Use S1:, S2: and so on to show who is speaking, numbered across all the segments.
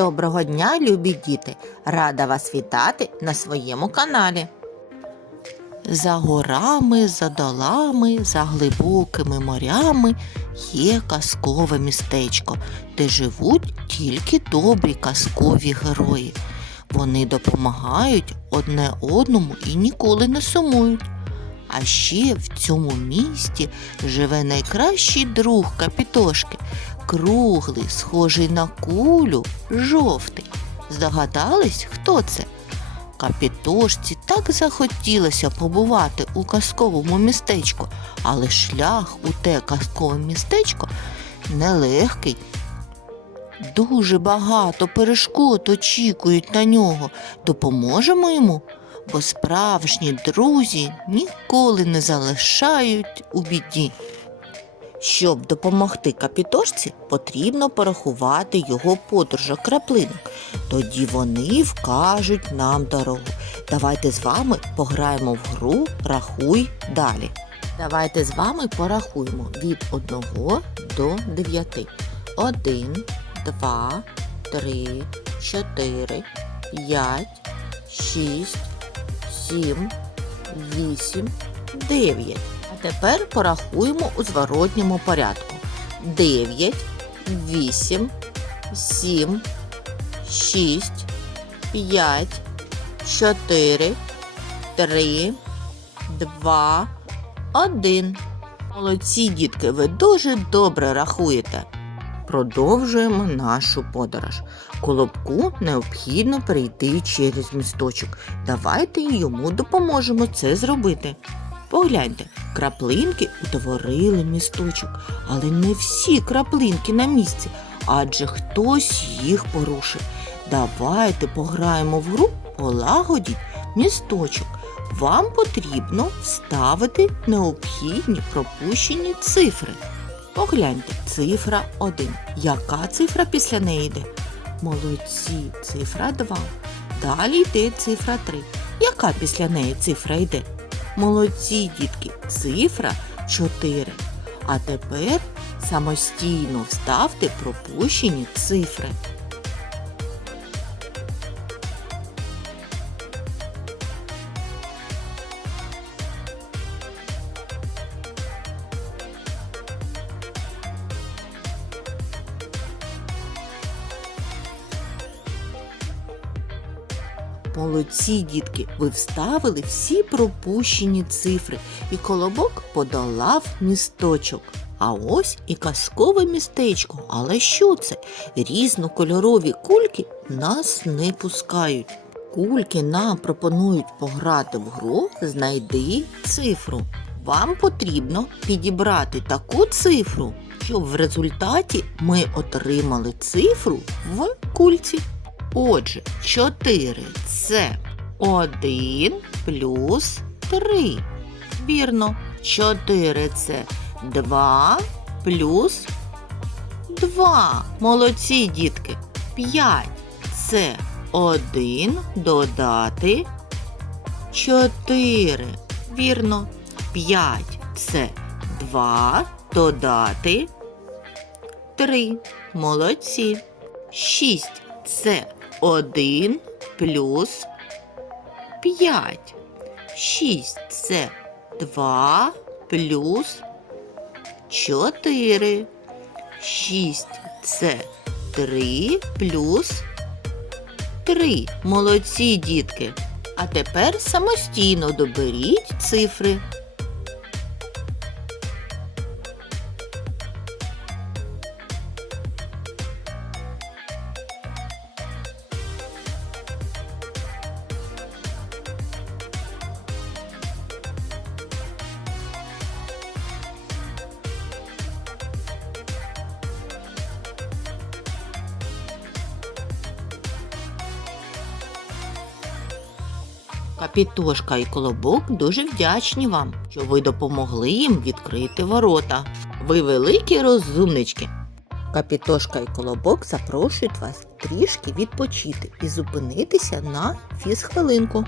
S1: Доброго дня, любі діти! Рада вас вітати на своєму каналі. За горами, за долами, за глибокими морями є казкове містечко, де живуть тільки добрі казкові герої. Вони допомагають одне одному і ніколи не сумують. А ще в цьому місті живе найкращий друг капітошки, круглий, схожий на кулю, жовтий. Здогадались, хто це? Капітошці так захотілося побувати у казковому містечку, але шлях у те казкове містечко нелегкий. Дуже багато перешкод очікують на нього. Допоможемо йому, бо справжні друзі ніколи не залишають у біді. Щоб допомогти капітошці, потрібно порахувати його подружок краплинок. Тоді вони вкажуть нам дорогу. Давайте з вами пограємо в гру Рахуй далі. Давайте з вами порахуємо від 1 до 9. 1, 2, 3, 4, 5, 6, 7, 8, 9. Тепер порахуємо у зворотньому порядку. 9, 8, 7, 6, 5, 4, 3, 2, 1. Молодці, дітки, ви дуже добре рахуєте. Продовжуємо нашу подорож. Колобку необхідно перейти через місточок. Давайте йому допоможемо це зробити. Погляньте, краплинки утворили місточок, але не всі краплинки на місці, адже хтось їх порушив. Давайте пограємо в гру полагодіть місточок. Вам потрібно вставити необхідні пропущені цифри. Погляньте, цифра 1. Яка цифра після неї йде? Молодці, цифра 2. Далі йде цифра 3. Яка після неї цифра йде? Молодці, дітки, цифра 4. А тепер самостійно вставте пропущені цифри. Молодці, дітки, ви вставили всі пропущені цифри, і колобок подолав місточок. А ось і казкове містечко. Але що це? Різнокольорові кульки нас не пускають. Кульки нам пропонують пограти в гру Знайди цифру. Вам потрібно підібрати таку цифру, щоб в результаті ми отримали цифру в кульці. Отже, 4 це 1 плюс 3. Вірно, 4 це 2 плюс 2. Молодці, дітки. 5 це 1 додати 4. Вірно. 5 це 2 додати 3. Молодці. 6 це 1 плюс 5. 6 це 2 плюс 4. 6 це 3 плюс 3. Молодці, дітки. А тепер самостійно доберіть цифри. Капітошка і колобок дуже вдячні вам, що ви допомогли їм відкрити ворота. Ви великі розумнички. Капітошка і колобок запрошують вас трішки відпочити і зупинитися на фізхвилинку.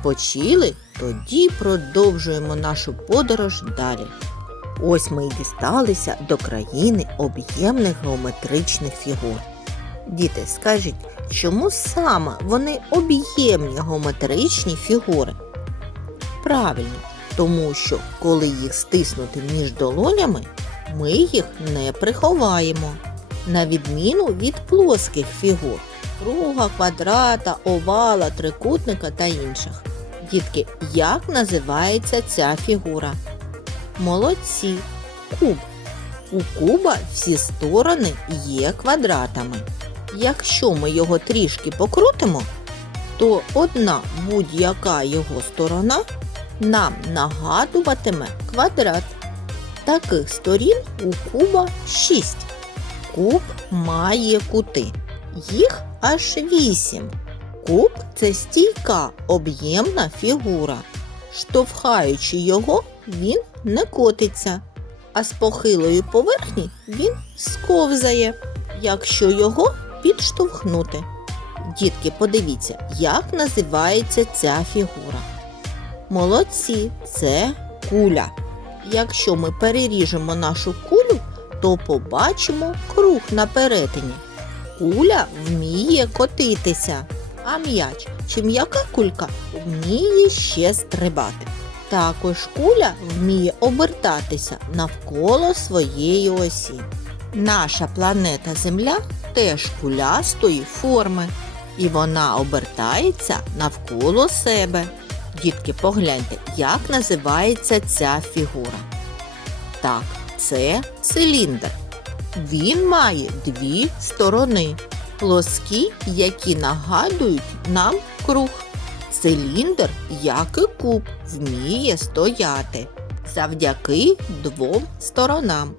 S1: Відпочили, тоді продовжуємо нашу подорож далі. Ось ми й дісталися до країни об'ємних геометричних фігур. Діти, скажіть, чому саме вони об'ємні геометричні фігури? Правильно, тому що коли їх стиснути між долонями, ми їх не приховаємо. На відміну від плоских фігур круга, квадрата, овала, трикутника та інших. Дітки, як називається ця фігура? Молодці. Куб. У куба всі сторони є квадратами. Якщо ми його трішки покрутимо, то одна будь-яка його сторона нам нагадуватиме квадрат. Таких сторін у куба 6. Куб має кути. Їх аж 8. Куб це стійка об'ємна фігура. Штовхаючи його, він не котиться, а з похилої поверхні він сковзає, якщо його підштовхнути. Дітки, подивіться, як називається ця фігура. Молодці, це куля. Якщо ми переріжемо нашу кулю, то побачимо круг на перетині. Куля вміє котитися, а м'яч чи м'яка кулька вміє ще стрибати. Також куля вміє обертатися навколо своєї осі. Наша планета Земля теж кулястої форми, і вона обертається навколо себе. Дітки, погляньте, як називається ця фігура. Так, це циліндр. Він має дві сторони, плоскі, які нагадують нам круг. Циліндр, як і куб, вміє стояти завдяки двом сторонам.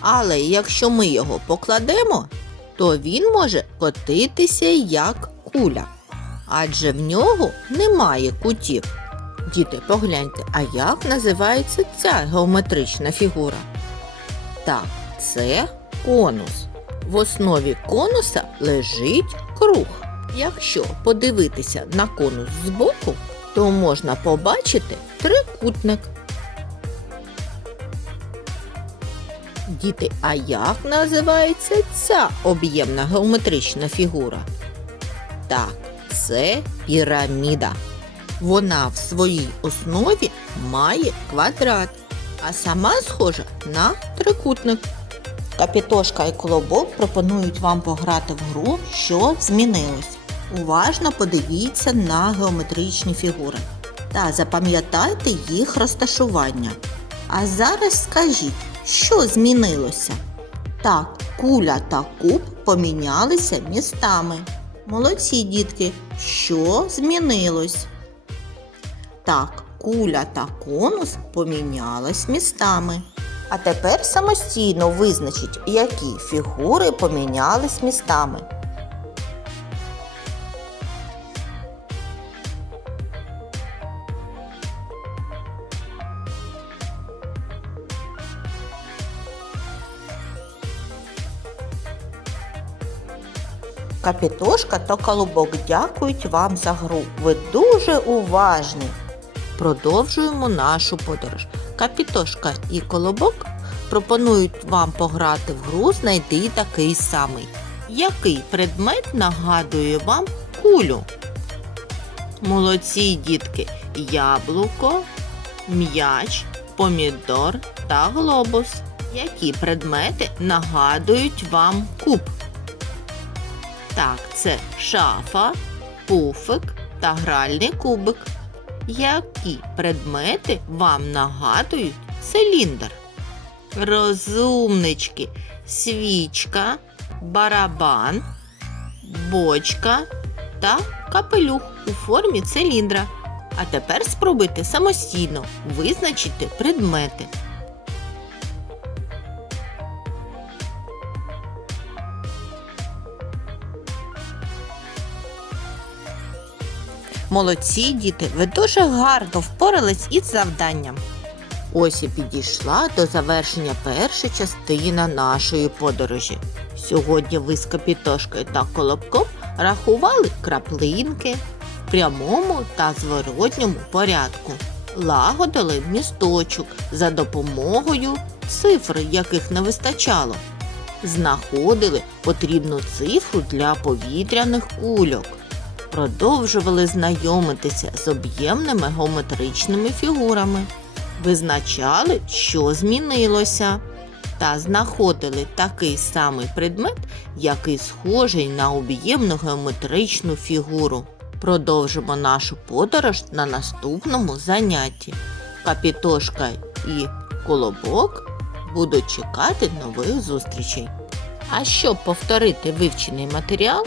S1: Але якщо ми його покладемо, то він може котитися як куля, адже в нього немає кутів. Діти, погляньте, а як називається ця геометрична фігура? Так, це конус. В основі конуса лежить круг. Якщо подивитися на конус збоку, то можна побачити трикутник. Діти, а як називається ця об'ємна геометрична фігура? Так, це піраміда. Вона в своїй основі має квадрат, а сама схожа на трикутник. Капітошка і колобок пропонують вам пограти в гру, що змінилось. Уважно подивіться на геометричні фігури та запам'ятайте їх розташування. А зараз скажіть, що змінилося? Так, куля та куб помінялися містами. Молодці дітки, що змінилось? Так, куля та конус помінялись містами. А тепер самостійно визначіть, які фігури помінялись містами. Капітошка та колобок дякують вам за гру. Ви дуже уважні. Продовжуємо нашу подорож. Капітошка і колобок пропонують вам пограти в гру Знайди такий самий. Який предмет нагадує вам кулю? Молодці дітки, яблуко, м'яч, помідор та глобус. Які предмети нагадують вам куб? Так, це шафа, пуфик та гральний кубик. Які предмети вам нагадують циліндр? Розумнички, свічка, барабан, бочка та капелюх у формі циліндра. А тепер спробуйте самостійно визначити предмети. Молодці, діти, ви дуже гарно впорались із завданням. Ось і підійшла до завершення перша частина нашої подорожі. Сьогодні ви з капітошкою та колобком рахували краплинки, в прямому та зворотньому порядку. Лагодили місточок за допомогою цифр, яких не вистачало. Знаходили потрібну цифру для повітряних кульок. Продовжували знайомитися з об'ємними геометричними фігурами. Визначали, що змінилося, та знаходили такий самий предмет, який схожий на об'ємну геометричну фігуру. Продовжимо нашу подорож на наступному занятті. Капітошка і колобок будуть чекати нових зустрічей. А щоб повторити вивчений матеріал,